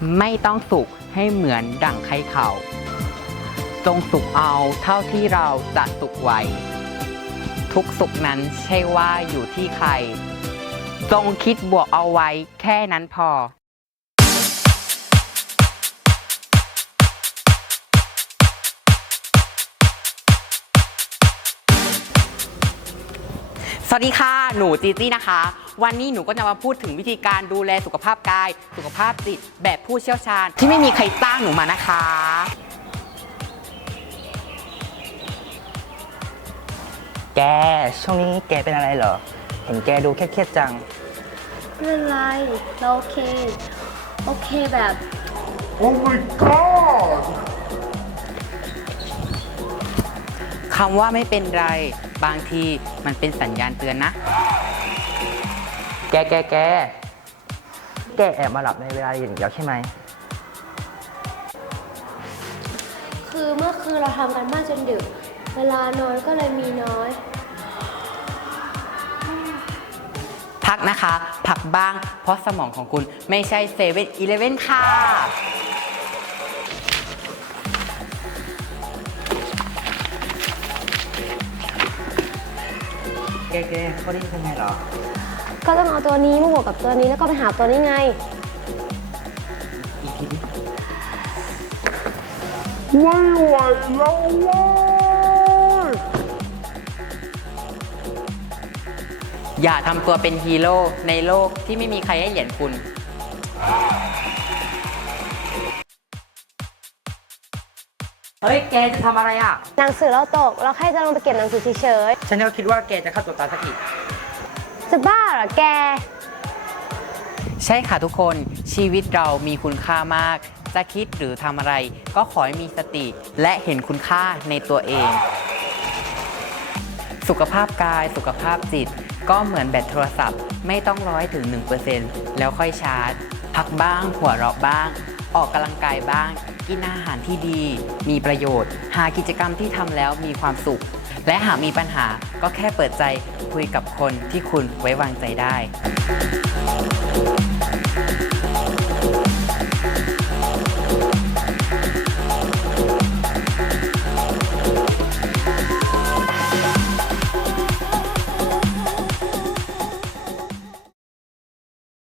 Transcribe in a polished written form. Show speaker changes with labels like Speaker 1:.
Speaker 1: ไม่ต้องสุขให้เหมือนดั่งใครเขาจงสุขเอาเท่าที่เราจะสุขไหวทุกสุขนั้นใช่ว่าอยู่ที่ใครจงคิดบวกเอาไว้แค่นั้นพอสวัสดีค่ะหนูจีจี้นะคะวันนี้หนูก็จะมาพูดถึงวิธีการดูแลสุขภาพกายสุขภาพจิตแบบผู้เชี่ยวชาญที่ไม่มีใครจ้างหนูมานะคะ
Speaker 2: แกช่วงนี้แกเป็นอะไรเหรอเห็นแกดูเครียดๆจัง
Speaker 3: ไม่เป็นไรเราโอเคแบบ
Speaker 4: Oh my god!
Speaker 1: คำว่าไม่เป็นไรบางทีมันเป็นสัญญาณเตือนนะ
Speaker 2: แกแอบมาหลับในเวลาเย็นอีกแล้วใช่ไหม
Speaker 3: คือเมื่อคืนเราทำกันบ้านจนดึกเวลานอนก็เลยมีน้อย
Speaker 1: พักนะคะพักบ้างเพราะสมองของคุณไม่ใช่7-11ค่ะ
Speaker 2: แกเขาได้เป็นไงเหรอ
Speaker 3: ก็ต้องเอาตัวนี้มาบวกกับตัวนี้แล้วก็ไปหาตัวนี้ไง
Speaker 4: ไม่ไหวแล้วเว้ย
Speaker 1: อย่าทำตัวเป็นฮีโร่ในโลกที่ไม่มีใครให้เหรียญคุณเฮ้ยแกจะทำอะไรอ่ะ
Speaker 3: หนังสือเราตกเราแค่จะลงไปเก็บหนังสือเฉย
Speaker 1: ฉันก็คิดว่าแกจะฆ่าตัวตายสักที
Speaker 3: ๆจะบ้าเหรอแก
Speaker 1: ใช่ค่ะทุกคนชีวิตเรามีคุณค่ามากจะคิดหรือทำอะไรก็ขอให้มีสติและเห็นคุณค่าในตัวเองสุขภาพกายสุขภาพจิตก็เหมือนแบตโทรศัพท์ไม่ต้อง100 ถึง 1% แล้วค่อยชาร์จพักบ้างหัวเราะบ้างออกกำลังกายบ้างกินอาหารที่ดีมีประโยชน์หากิจกรรมที่ทำแล้วมีความสุขและหากมีปัญหาก็แค่เปิดใจคุยกับคนที่คุณไว้วางใจได้